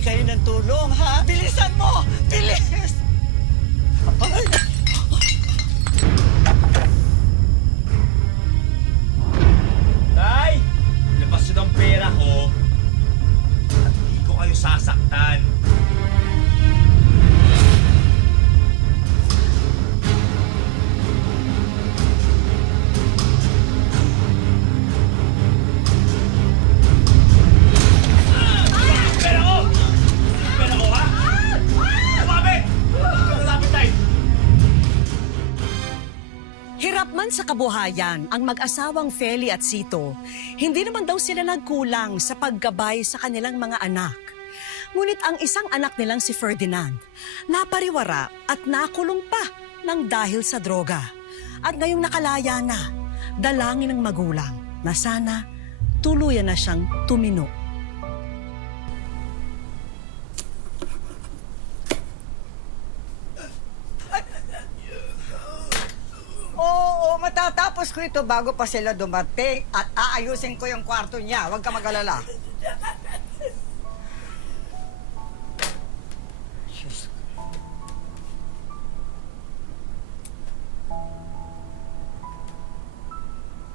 Humingi kayo ng tulong, ha? Bilisan mo! Bilis! Ay! Tay! Labas yun ang pera ko. At hindi ko kayo sasaktan. Pera ko! Pera ko, ha? Lumapit! Lumapit, tay! Hirap man sa kabuhayan ang mag-asawang Feli at Sito, hindi naman daw sila nagkulang sa paggabay sa kanilang mga anak. Ngunit ang isang anak nilang si Ferdinand, napariwara at nakulong pa ng dahil sa droga. At ngayong nakalaya na, dalangin ng magulang na sana tuluyan na siyang tumino. Oo, matatapos ko ito bago pa sila dumating at aayusin ko yung kwarto niya. Huwag ka mag-alala. Diyos ko.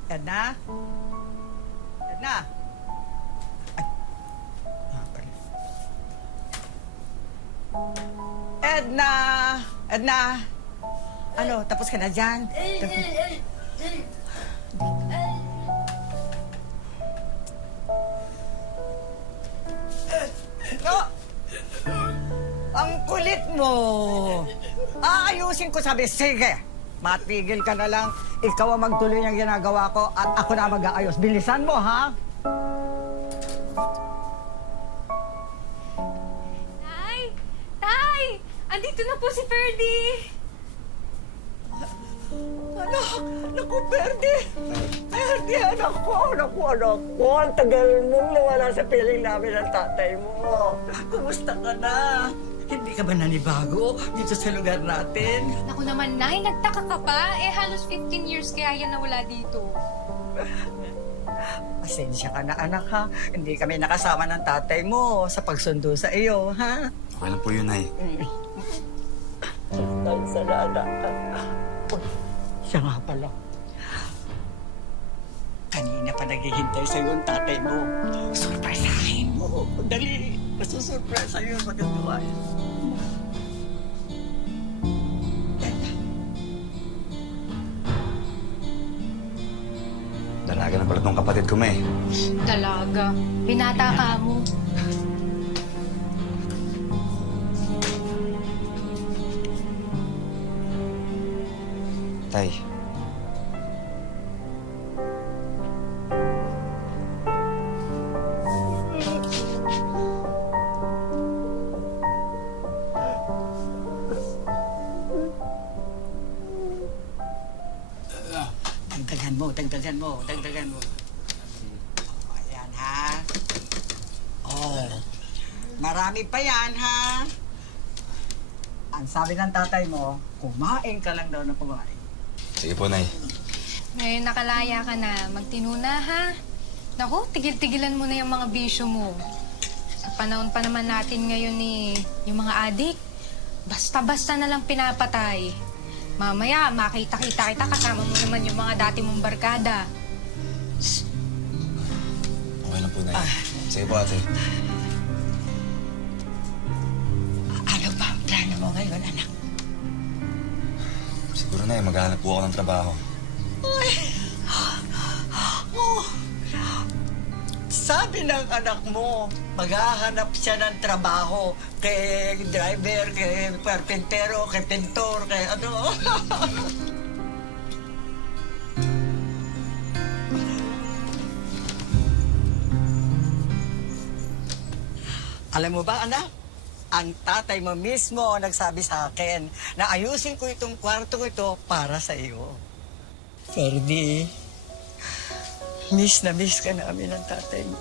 Edna? Edna? Ay. Ah, pala. Edna! Edna! Ano, tapos ka na dyan? No! Ang kulit mo! Aayusin ko sabi, sige! Matigil ka na lang. Ikaw ang magtuloy ng ginagawa ko at ako na mag-aayos. Bilisan mo, ha? Tay! Tay! Andito na po si Ferdy! Anak! Naku, Perdi! Perdi, anak ko! Naku, anak ko! Ang tagal mong nawala sa piling namin ng tatay mo. Kumusta ka na? Hindi ka ba nanibago dito sa lugar natin? Naku naman, Nay, nagtaka ka pa? Eh, halos 15 years kaya yan nawala dito. Pasensya ka na, anak, ha? Hindi kami nakasama ng tatay mo sa pagsundo sa iyo, ha? Okay lang po yun, Nay. Ay, salada. Uy, siya nga pala. Kanina pa naghihintay sa'yo ang tatay mo. Surpresahin mo. Dali, masusurpresa sa'yo. Matutuwa yan. Dalaga na pala tong kapatid ko, May. Dalaga. Binata ka mo. Tay. Dagdagan mo, dagdagan mo, dagdagan mo. Ayan, ha? Oh, marami pa yan, ha? Ang sabi ng tatay mo, kumain ka lang daw na kumain. Sige po, Nay. Ngayon nakalaya ka na, magtinuna ha. Naku, tigil-tigilan mo na yung mga bisyo mo. Sa panahon pa naman natin ngayon yung mga adik, basta-basta na lang pinapatay. Mamaya, makita-kita kita, kasama mo naman yung mga dati mong barkada. Okay lang po, Nay. Sige po, ate. Ano ba ang plano mo ngayon, anak? Siguro, Nay, maghahanap po ako ng trabaho. Oh, sabi ng anak mo, maghahanap siya ng trabaho kay driver, kay carpentero, kay pintor, kay ano. Alam mo ba, anak? Ang tatay mo mismo ang nagsabi sa akin na ayusin ko itong kwarto ito para sa iyo. Ferdy, miss na miss ka namin ng tatay mo.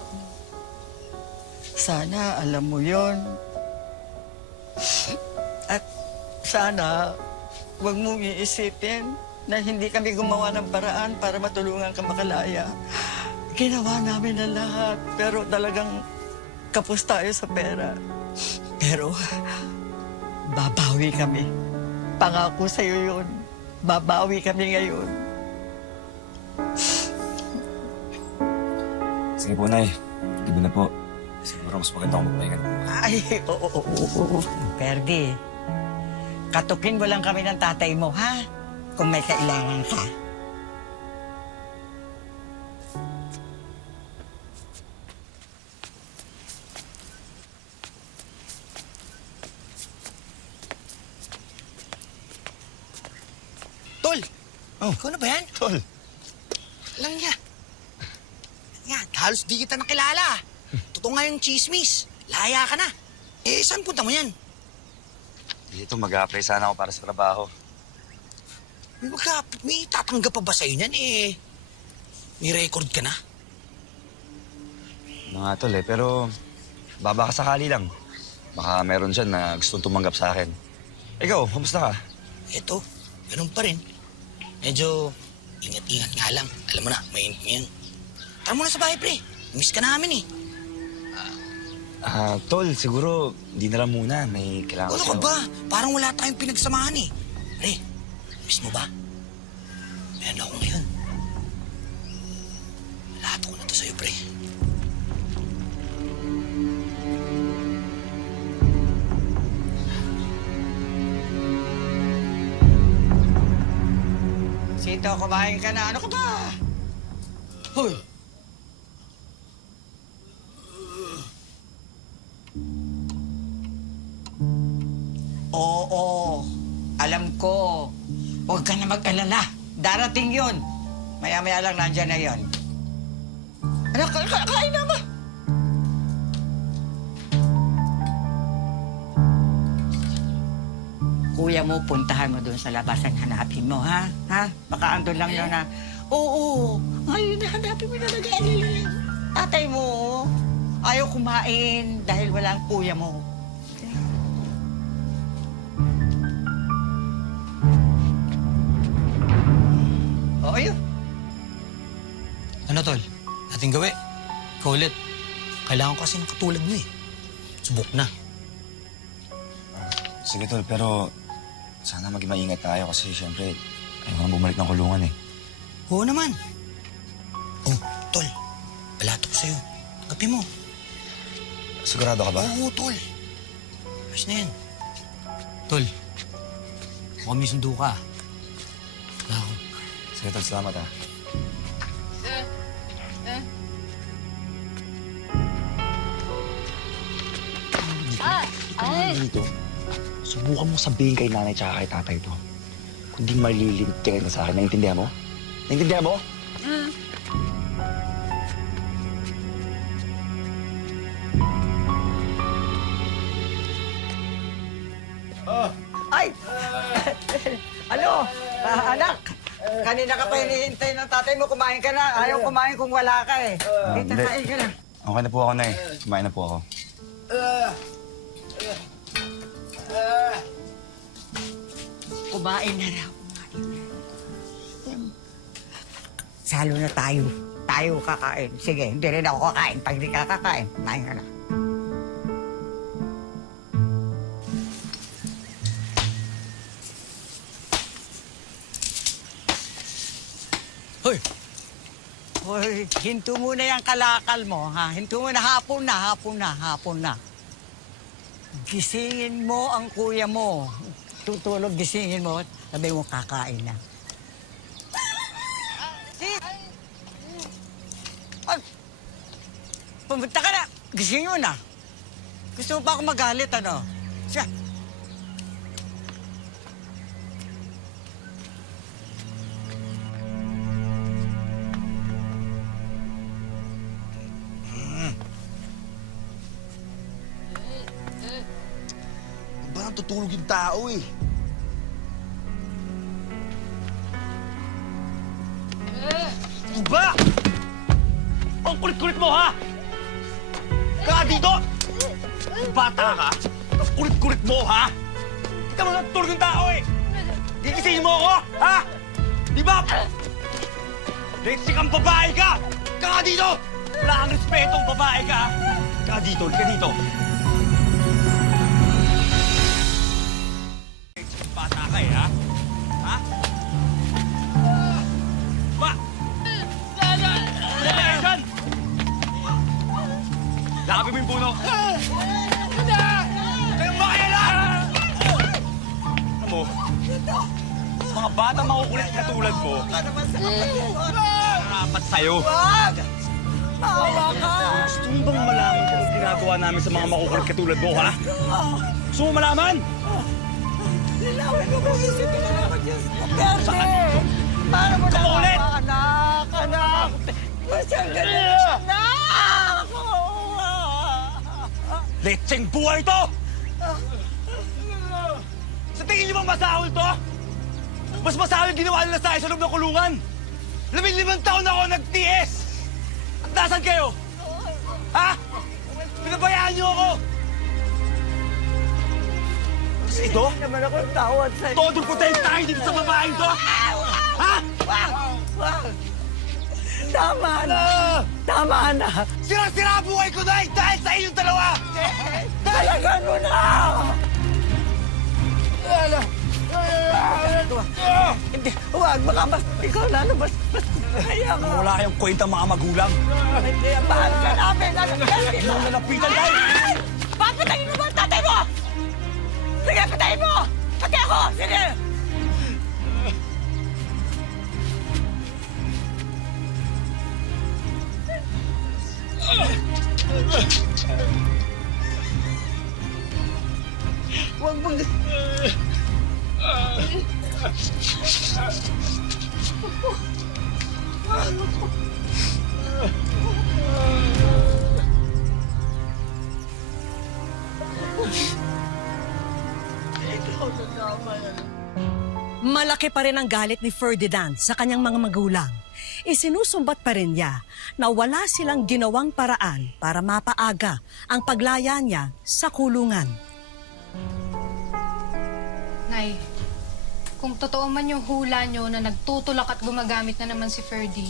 Sana alam mo yon. At sana huwag mong iisipin na hindi kami gumawa ng paraan para matulungan ka makalaya. Ginawa namin ang lahat, pero talagang kapos tayo sa pera. Pero, babawi kami. Pangako sa'yo yun. Babawi kami ngayon. Sige po, Nay. Gabi na po. Siguro mas maganda kung magpahinga na po. Ay, oo. Ferdy, katukin mo lang kami ng tatay mo, ha? Kung may kailangan ka. Tol! Oh. Ikaw na ba yan? Tol! Lang niya. Yan, halos di kita nakilala. Totoo nga yung chismis. Laya ka na. Eh, saan punta mo yan? Dito, mag-a-apply sana ako para sa trabaho. May tatanggap pa ba sa'yo niyan? Eh, may record ka na? Mga tol pero baba ka sakali lang. Baka meron dyan na gustong tumanggap sa akin. Ikaw, kamusta ka? Eto, ganun pa rin. Medyo ingat-ingat nga lang. Alam mo na, mainit ngayon. Tara muna sa bahay, pre. Miss ka namin eh. Tol, siguro di na lang muna. May kailangan Ano ka ba? Parang wala tayong pinagsamahan eh. Pre, miss mo ba? Meron ako ngayon. Lahat ko na to sa'yo, pre. Sito, kumain ka na. Ano ka ba? Hoy! Oo, alam ko. Huwag ka na mag-alala. Darating yun. Maya-maya lang nandyan na yun. Ano, kain na ba? Kuya mo, puntahan mo doon sa labasan, hanapin mo, ha? Ha? Baka andun lang yun na, oo, ngayon na hanapin mo na nag-aalala yung tatay mo. Ayaw kumain dahil wala ang kuya mo. Oo, yun. Ano, tol? Ating gawi. Ikaw ulit. Kailangan ko kasi ng katulad mo eh. Subok na. Sige, tol, pero sana maging maingat tayo kasi siyempre ayaw nang bumalik ng kulungan eh. Oo naman. Oh, tol. Balato ko sa'yo. Tanggapin mo. Sigurado ka ba? Oo, tol. Ayos na yan. Tol, mukhang may sundo ka. Wala ako. Sige, tol, salamat ah. Dito, subukan mo sabihin kay nanay tsaka kay tatay to. Kundi malilintikan ka sa akin. Naintindihan mo? Naintindihan mo? Ay! Ano? Anak, kanina ka pa hinihintay ng tatay mo. Kumain ka na. Ayaw kumain kung wala ka eh. Dito, hindi. kain ka na. Okay na po ako, Nay. Kumain na po ako. Kumain na raw. Salo na tayo. Tayo kakain. Sige, hindi rin ako kakain. Pag hindi ka kakain, kumain ka na. Hoy! Hoy, hinto muna yung kalakal mo, ha? Hinto muna, hapon na. Gisingin mo ang kuya mo. Tutulog, gisingin mo, sabi mo kakain na. Ay, pumunta ka na. Gisingin mo na. Gusto mo pa ako magalit, ano? Siya. Ba, tutulog yung tao eh. Ba? Ang kulit-kulit mo, ha? Ka dito! Bata ka? Ang kulit-kulit mo, ha? Kita mo natutulog yung tao, eh! Gigisingin mo ako, ha? Di ba? Lexi kang babae ka! Ka dito! Wala kang respetong babae ka, ha? Ka dito, ka dito. mo, mga bata makukulit katulad mo, karapat sa'yo. Wag! Awa ka! Gusto mo bang malaman kung anong ginagawa namin sa mga makukulit katulad mo, ha? Gusto mo malaman? Linawin ko kung isipin na ako, Diyos ko. Berde! Paano mo Kamulit! naman, anak? Anak! Masyang ganun, anak! Letseng buhay to! Sa tingin niyo bang masahol to? Mas masahol yung ginawa nila sa akin sa loob ng kulungan. 15 taon ako nagtiis! At nasan kayo? Ha? Pinabayaan niyo ako! Kasi ito? Hindi naman ako tawad sa'yo. Todo potente tayo dito sa babaeng to! Ha? Wag! Wag! Tama na! Ah! Tama na! Sira-sira ang buhay ko dahil sa inyong dalawa! Talagan mo na! Hindi, huwag, baka mas ikaw lalo mas kaya mo. Wala kayong kwenta mga magulang. Hindi, mahal ka namin. Hindi mo nalapitan dahil... Papatayin mo ba ang tatay mo? Sige, patayin mo! Pati ako! Sige! Huwag mong... Malaki pa rin ang galit ni Ferdinand sa kanyang mga magulang. Isinusumbat pa rin niya na wala silang ginawang paraan para mapaaga ang paglaya niya sa kulungan. Nay, kung totoo man yung hula nyo na nagtutulak at gumagamit na naman si Ferdy,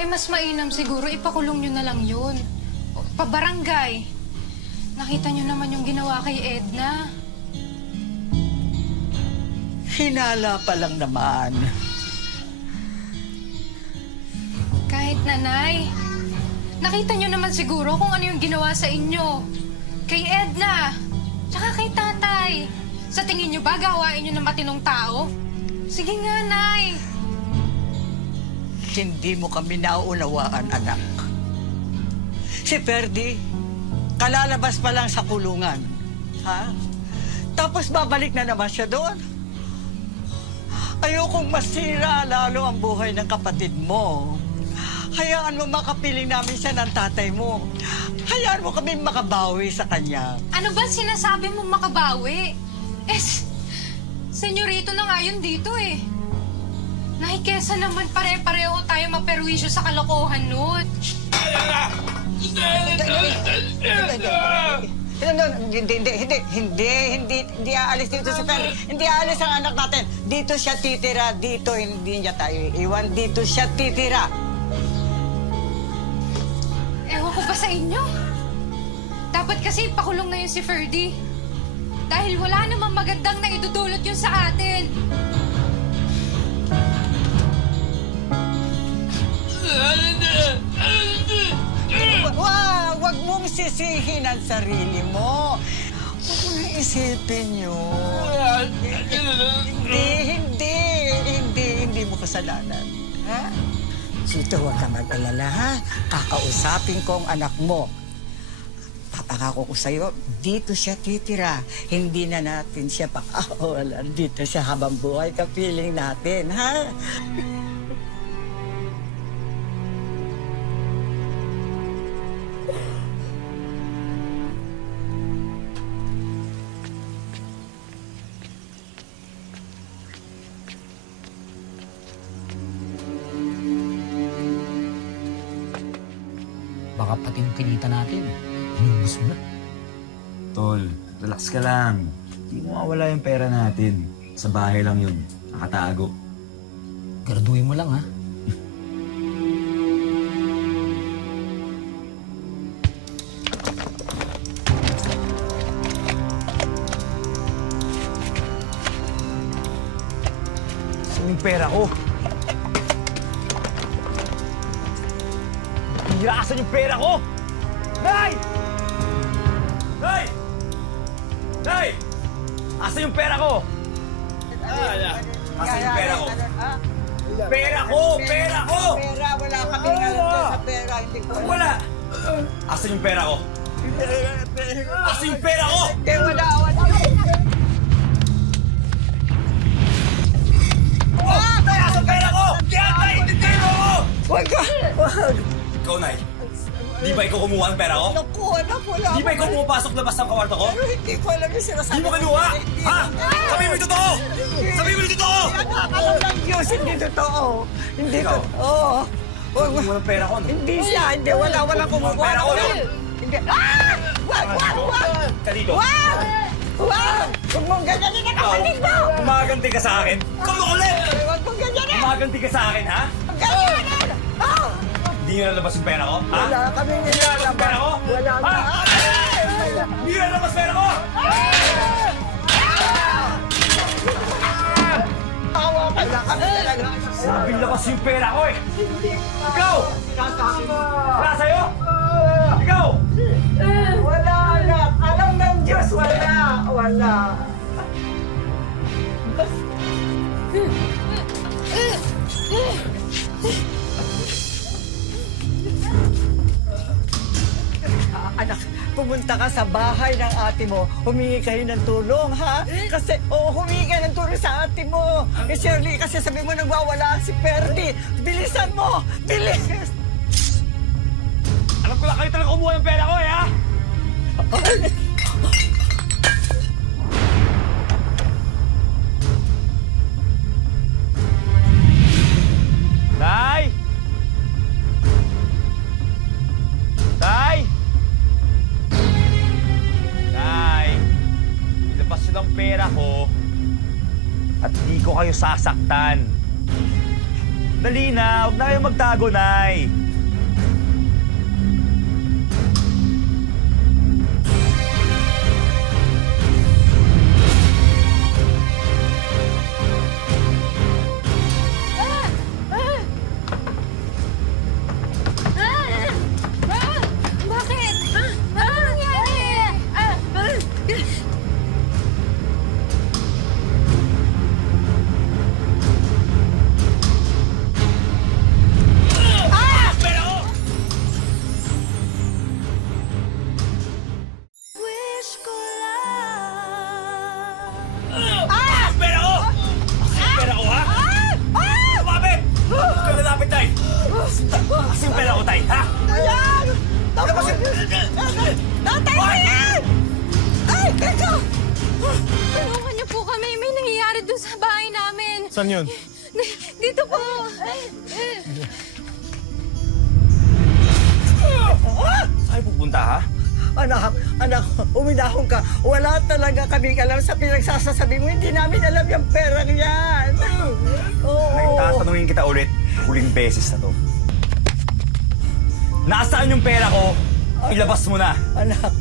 eh mas mainam siguro ipakulong nyo na lang yun. O, pabarangay. Nakita nyo naman yung ginawa kay Edna. Hinala pa lang naman. Kahit nanay, nakita nyo naman siguro kung ano yung ginawa sa inyo. Kay Edna, tsaka kay tatay. Sa tingin nyo ba gawain nyo ng matinong tao? Sige nga, nay. Hindi mo kami nauunawaan, anak. Si Ferdy, kalalabas pa lang sa kulungan. Ha? Tapos babalik na naman siya doon. Ayokong masira lalo ang buhay ng kapatid mo. Hayaan mo makapiling namin siya ng tatay mo. Hayaan mo kami makabawi sa kanya. Ano ba sinasabi mo makabawi? Senyorito na nga yun dito eh. Nakikesa naman pare-pareho tayo maperwisyo sa kalokohan nun. Hindi aalis dito si Ferdy. Hindi aalis ang anak natin. Dito siya titira. Dito hindi niya tayo iwan. Dito siya titira. Ewan ko ba sa inyo? Dapat kasi pakulong na yun si Ferdy. Dahil wala namang magandang na idudulot yun sa atin. Wag mong sisihin ang sarili mo. Huwag mo nang isipin yun. Hindi mo kasalanan. Ha? Sito, huwag ka mag-alala, ha? Kakausapin ko ang anak mo. Papangako ko sa'yo, dito siya titira. Hindi na natin siya pakawalan. Dito siya habang buhay, kapiling natin, ha? Baka pati yung kinita natin, inubos mo na. Tol, relax ka lang. Hindi mo mawala yung pera natin. Sa bahay lang yun. Nakatago. Graduhin mo lang, ha? Saan yung pera ko? Asan yung pera ko? Nay! Nay! Nay! Asan yung pera ko? Pera ko! Pera ko! Pera, wala kaming alam dyan sa pera. Hindi ko alam. Wala! Asan yung pera ko? Asan yung pera ko? Hindi, wala. Oh! Tay, asan yung pera ko? Kaya tay, intindihin mo ako! Wag ka! Wag! Ikaw, Nay. Di ba ikaw kumuha ng pera ko? Naku, anak, wala. Di ba ikaw pumapasok-labas ng kawarto ko? Pero hindi ko alam yung sinasabi. Di mo kinuha? Ha? Sabihin mo yung totoo! Sabihin mo yung totoo! Alam ng Diyos, hindi totoo. Hindi Ikaw? totoo. Wag, Kumuha ng pera ko, no? hindi siya, hindi, wala kumukuha. Pera ko, no? Hindi. Ah! Wag! Ka dito. Wag! Wag! Huwag mong ganyanin ang kapatid mo! Umaganti ka sa akin? Ikaw ulit! Huwag mong ganyanin! Umaganti ka sa akin, ha? Ganyanin! Ah! Hindi nyo nalabas yung pera ko? Ha? Wala kami Hindi nyo nalabas yung pera ko? Wala Ha? na. Hindi nyo nalabas pera ko? Awa ka na kami talaga. Sabing labas yung pera ko eh! Ikaw! Wala sa'yo? Ikaw! Wala na. Alam ng Diyos, wala. Wala. Anak, pumunta ka sa bahay ng ate mo, humingi kayo ng tulong, ha? Kasi, humingi ka ng tulong sa ate mo. Eh, Shirley, kasi sabi mo nagwawala si Perdi. Bilisan mo! Bilis! Alam ko lang kayo talaga kumuha ng pera ko eh, ha? Tay! Tay! Tay! Ilabas nyo ng pera ko at di ko kayo sasaktan. Dali na, huwag na kayo magtago, Nay. Bakit? Ano nangyari? Pera ko! Pera ko! Pera ko, ha? Lumapit! Huwag ka lalapit, Tay! Kasi yung pera ko, Tay, ha? Ayan! Labas yung... Tatay mo yan! Ay, teka! Tulungan niyo po kami. May nangyayari doon sa bahay namin. Saan yun? Dito po. Saan pupunta, ha? Anak, uminahon ka. Wala talaga kaming alam sa pinagsasasabi mo. Hindi namin alam yung perang yan. Oo. Tatanungin kita ulit, huling beses na to. Nasaan yung pera ko? Ilabas mo na. Anak,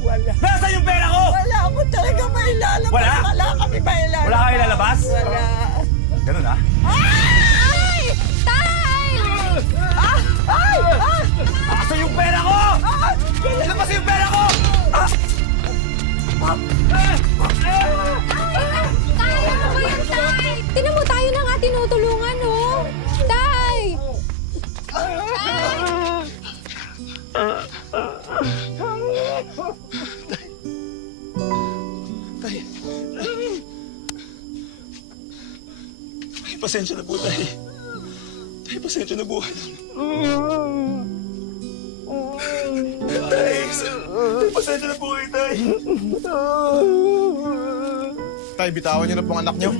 wala. Nasaan yung pera ko? Wala ako talaga mailalabas. Wala? Wala kami mailalabas. Wala kayo ilalabas? Wala. Ganun, ha? Ay! Tay! Nasaan yung pera ko? Ilabas yung pera ko! Tay, ano ba yan, Tay? Tinan mo, tayo na nga tinutulungan, oh. Tay! Tay, pasensya na po, Tay. Tay, pasensya na po. Tay, pasensya na po kayo, Tay. Tay, bitawan niyo na pong anak niyo.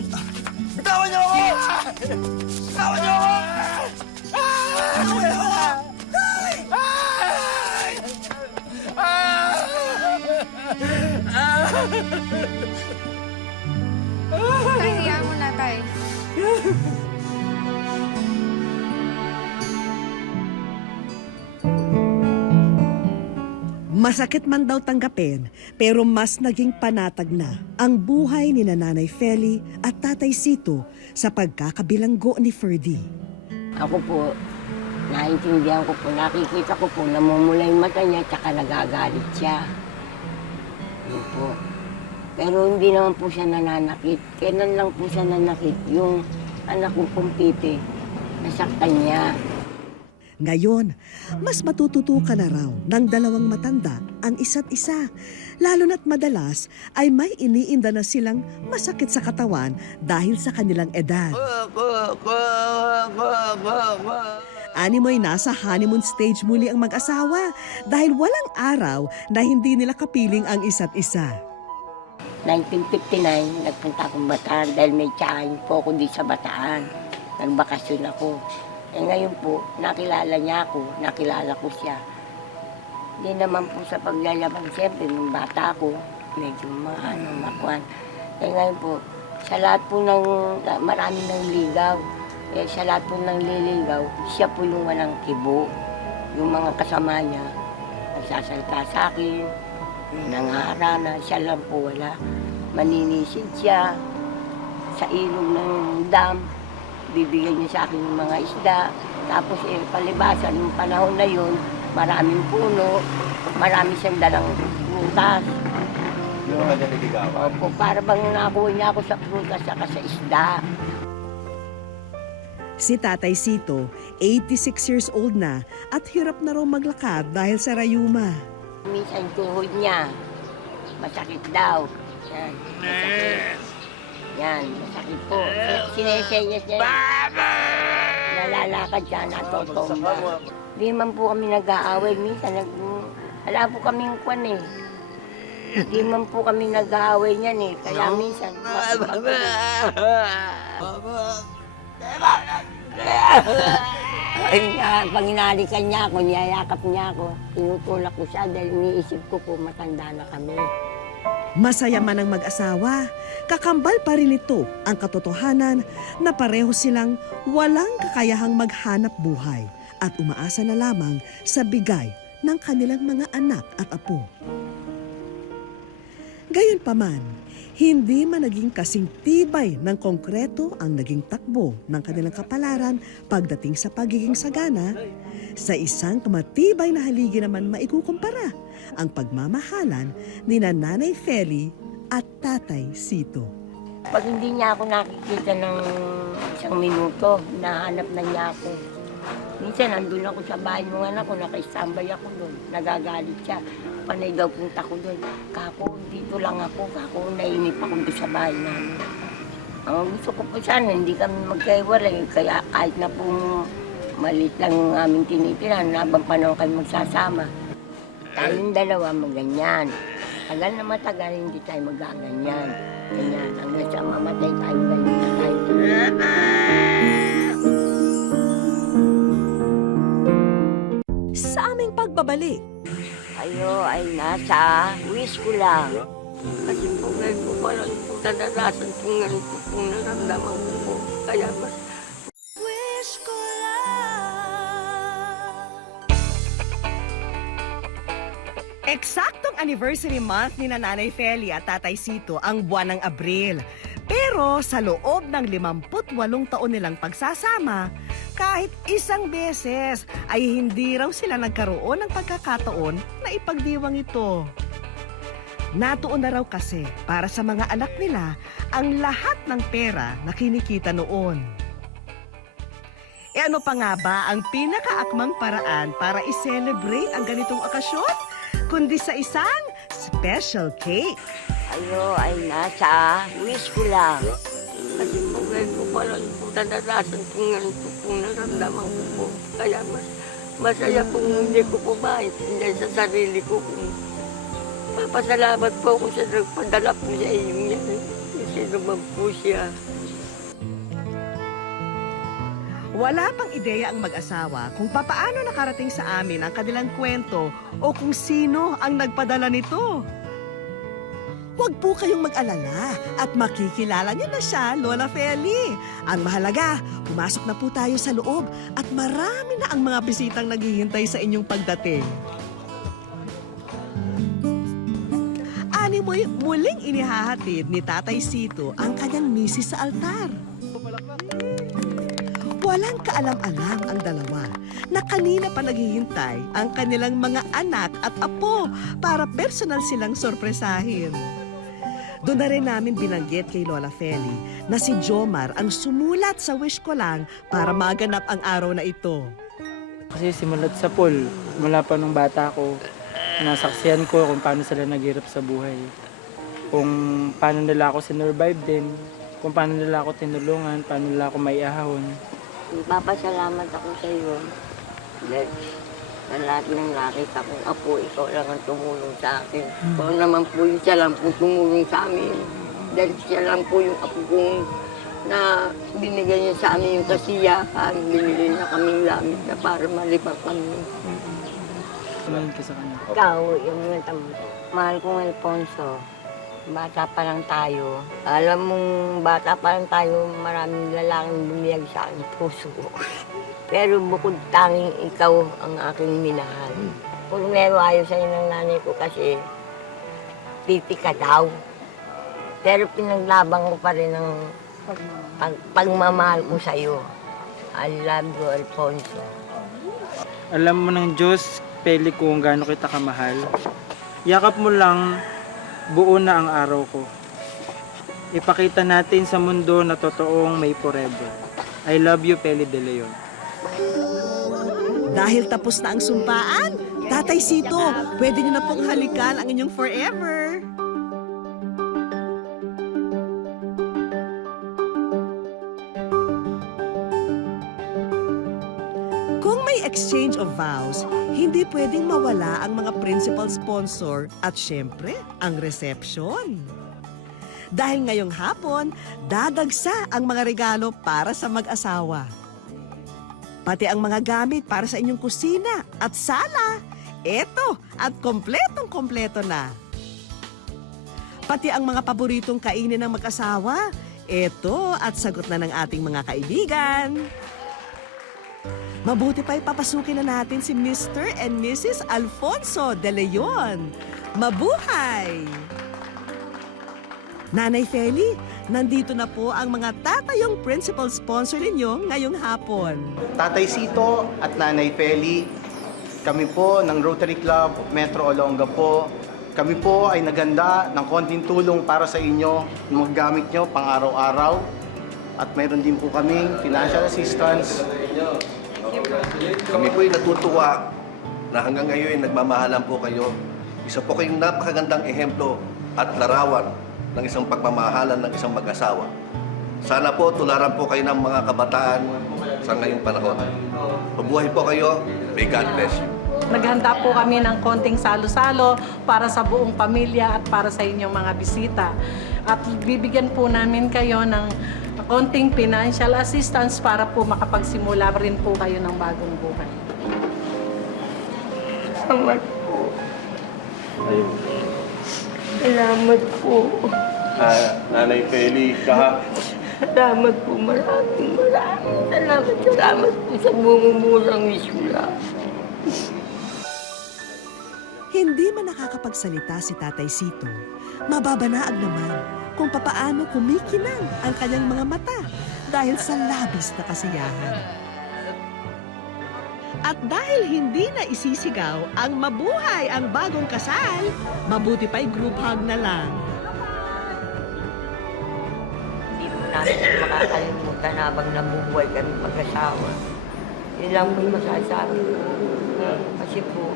Bitawan niyo ako! Bitawan niyo ako! Bitawan niyo ako! Tay, hayaan mo na, Tay. Masakit man daw tanggapin, pero mas naging panatag na ang buhay ni Nanay Feli at Tatay Sito sa pagkakabilanggo ni Ferdy. Ako po, naiintindihan ko po, nakikita ko po, namumula yung mata niya, tsaka nagagalit siya. Yun po. Pero hindi naman po siya nananakit. Kailan lang po siya nanakit, yung anak ko pong pipi. nasaktan niya. Ngayon, mas matututukan na raw ng dalawang matanda ang isa't isa. Lalo na't madalas ay may iniinda na silang masakit sa katawan dahil sa kanilang edad. Animoy nasa honeymoon stage muli ang mag-asawa dahil walang araw na hindi nila kapiling ang isa't isa. 1959, nagpunta akong Bataan dahil may tiyahin po ako di sa Bataan. Nagbakasyon ako. Ngayon po, nakilala niya ako, nakilala ko siya. Hindi naman po sa pagyayabang, siyempre, nung bata ako, medyo makuhan. Ngayon po, sa lahat po ng, marami ng ligaw. Sa lahat po ng liligaw, siya po yung walang kibo. Yung mga kasama niya, nagsasalita sa akin, nangaharana, siya lang po wala. Maninisid siya sa ilog ng dam, bibigyan niya sa akin yung mga isda. Tapos palibasan, yung panahon na yun, maraming puno, marami siyang dalang prutas. Yung mga naliligawan. Opo, para bang nakuha niya ako sa prutas at sa isda. Si Tatay Sito, 86 years old na at hirap na raw maglakad dahil sa rayuma. Minsan tuhod niya, masakit daw. Yan, masakit. Yan, masakit po. Sinesenyas niya. Nalalakad siya, natotomba. Di man po kami nag-aaway. Minsan, wala po kaming kwan eh. Di man po kami nag-aaway niyan eh. Kaya minsan, pag inalikan niya ako, niyayakap niya ako, tinutulak ko siya dahil iniisip ko po matanda na kami. Masaya man ang mag-asawa, kakambal pa rin ito ang katotohanan na pareho silang walang kakayahang maghanap buhay at umaasa na lamang sa bigay ng kanilang mga anak at apo. Gayunpaman, hindi man naging kasing tibay ng konkreto ang naging takbo ng kanilang kapalaran pagdating sa pagiging sagana, sa isang matibay na haligi naman maikukumpara ang pagmamahalan ni Nanay Feli at Tatay Sito. Pag hindi niya ako nakikita ng isang minuto, nahanap na niya ako. Minsan nandun ako sa bahay ng anak ko, naka-standby ako doon, nagagalit siya. Panay daw punta ko doon. Kako, dito lang ako, kako, nainip ako doon sa bahay namin. Ang gusto ko po sana, hindi kami magkaiwalay, kaya kahit na pong malit lang ang aming tinitiran, habang panahon kami magsasama. Tayong dalawa maganyan. Tagal na matagal, hindi tayo magaganyan. Ganyan, hanggang sa mamatay tayo, ganyan na tayo. Sa aming pagbabalik, Ayo ay nasa wish ko lang. Kasi po ngayon po parang nadarasan po ngayon po pong naramdaman ko po. Kaya mas eksaktong anniversary month ni Nanay Feli at Tatay Sito ang buwan ng Abril. Pero sa loob ng 58 taon nilang pagsasama, kahit isang beses ay hindi raw sila nagkaroon ng pagkakataon na ipagdiwang ito. Natuon na raw kasi para sa mga anak nila ang lahat ng pera na kinikita noon. E ano pa nga ba ang pinakaakmang paraan para i-celebrate ang ganitong okasyon? Kundi sa isang special cake. ayo ay nasa wish ko lang. Kasi po ngayon po parang nadarasan po ngayon po pong naramdaman ko po. Kaya mas masaya po hindi ko po maintindihan sa sarili ko. Papasalamat po ako sa nagpadala po sa inyo yan. Kasi naman po siya. Wala pang ideya ang mag-asawa kung papaano nakarating sa amin ang kanilang kwento o kung sino ang nagpadala nito. Huwag po kayong mag-alala at makikilala niyo na siya, Lola Feli. Ang mahalaga, pumasok na po tayo sa loob at marami na ang mga bisitang naghihintay sa inyong pagdating. Animoy muling inihahatid ni Tatay Sito ang kanyang misis sa altar. Walang kaalam-alam ang dalawa na kanina pa naghihintay ang kanilang mga anak at apo para personal silang sorpresahin. Doon na rin namin binanggit kay Lola Feli na si Jomar ang sumulat sa wish ko lang para maganap ang araw na ito. Kasi simulat sa pool, mula pa nung bata ko, nasaksihan ko kung paano sila naghirap sa buhay. Kung paano nila ako sinurvive din, kung paano nila ako tinulungan, paano nila ako maiahon. Papasalamat ako sa iyo. Dahil sa lahat ng nakita kong apo, ikaw lang ang tumulong sa akin. Ikaw naman po yung siya lang po tumulong sa amin. Dahil siya lang po yung apo kong na binigay niya sa amin yung kasiyahan. Binili na kaming lamit na para malibang kami. Tumingin ka sa kanya. Ikaw, yung mahal kong Alfonso, bata pa lang tayo. Alam mong bata pa lang tayo, maraming lalaking bumiyag sa aking puso. Pero bukod tanging ikaw ang aking minahal. Kung meron ayaw sa'yo ng nanay ko kasi pipi ka daw. Pero pinaglaban ko pa rin ang pagmamahal ko sa'yo. I love you, Alfonso. Alam mo ng Diyos, Feli, kung gaano kita kamahal. Yakap mo lang, buo na ang araw ko. Ipakita natin sa mundo na totoong may forever. I love you, Feli De Leon. Dahil tapos na ang sumpaan, Tatay Sito, pwede niyo na pong halikan ang inyong forever. Kung may exchange of vows, hindi pwedeng mawala ang mga principal sponsor at syempre, ang reception. Dahil ngayong hapon, dadagsa ang mga regalo para sa mag-asawa. Pati ang mga gamit para sa inyong kusina at sala. Eto, at kompletong-kompleto na. Pati ang mga paboritong kainin ng mag-asawa. Eto, at sagot na ng ating mga kaibigan. Mabuti pa ipapasukin na natin si Mr. and Mrs. Alfonso De Leon. Mabuhay! Nanay Feli, nandito na po ang mga tatayong principal sponsor ninyo ngayong hapon. Tatay Sito at Nanay Feli, kami po ng Rotary Club of Metro Olonga po. Kami po ay naganda ng konting tulong para sa inyo, ng mga gamit nyo pang araw-araw. At mayroon din po kaming financial assistance. Kami po'y natutuwa na hanggang ngayon nagmamahalan po kayo. Isa po kayong napakagandang ehemplo at larawan ng isang pagmamahalan ng isang mag-asawa. Sana po tularan po kayo ng mga kabataan sa ngayong panahon. Mabuhay po kayo. May God bless you. Naghanda po kami ng konting salo-salo para sa buong pamilya at para sa inyong mga bisita. At bibigyan po namin kayo ng konting financial assistance para po makapagsimula rin po kayo ng bagong buhay. Salamat po. Salamat po. Nanay Feli, Salamat po. Maraming salamat po sa bumumurang isula. Hindi man nakakapagsalita si Tatay Sito, mababanaag naman kung papaano kumikinang ang kanyang mga mata dahil sa labis na kasiyahan. At dahil hindi na isisigaw ang mabuhay ang bagong kasal, mabuti pa'y group hug na lang. Hindi po namin makakalimutan habang nabubuhay kami mag-asawa. Yun lang po yung masasabi ko. Kasi po,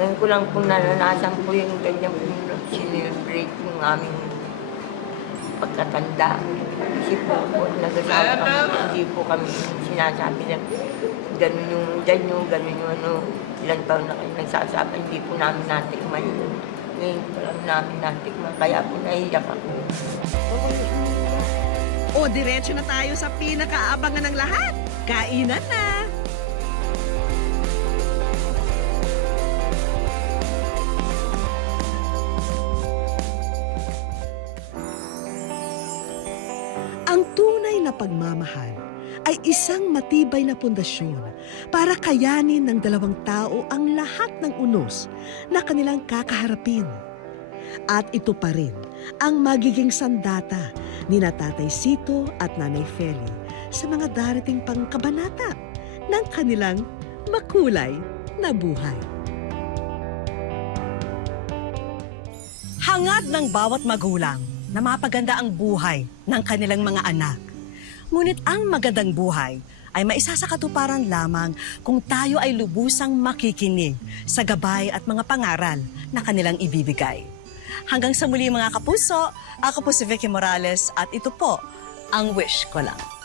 ngayon ko lang po naranasan po yung ganyan po celebrate yung aming pagkatanda. Kasi po, nag-asawa kami, hindi po kami sinasabi na ganun yung ganyan, ganun yung ano, ilang taon na kayo nagsasabi, hindi po namin natikman yun. Ngayon po lang namin natikman, kaya po naiyak ako. O diretso na tayo sa pinakaabangan ng lahat. Kainan na! Ang tunay na pagmamahal ay isang matibay na pundasyon para kayanin ng dalawang tao ang lahat ng unos na kanilang kakaharapin. At ito pa rin ang magiging sandata ni Tatay Sito at Nanay Feli sa mga darating pang kabanata ng kanilang makulay na buhay. Hangad ng bawat magulang na mapaganda ang buhay ng kanilang mga anak. Ngunit ang magandang buhay ay maisasakatuparan lamang kung tayo ay lubusang makikinig sa gabay at mga pangaral na kanilang ibibigay. Hanggang sa muli mga kapuso, ako po si Vicky Morales at ito po ang Wish Ko Lang.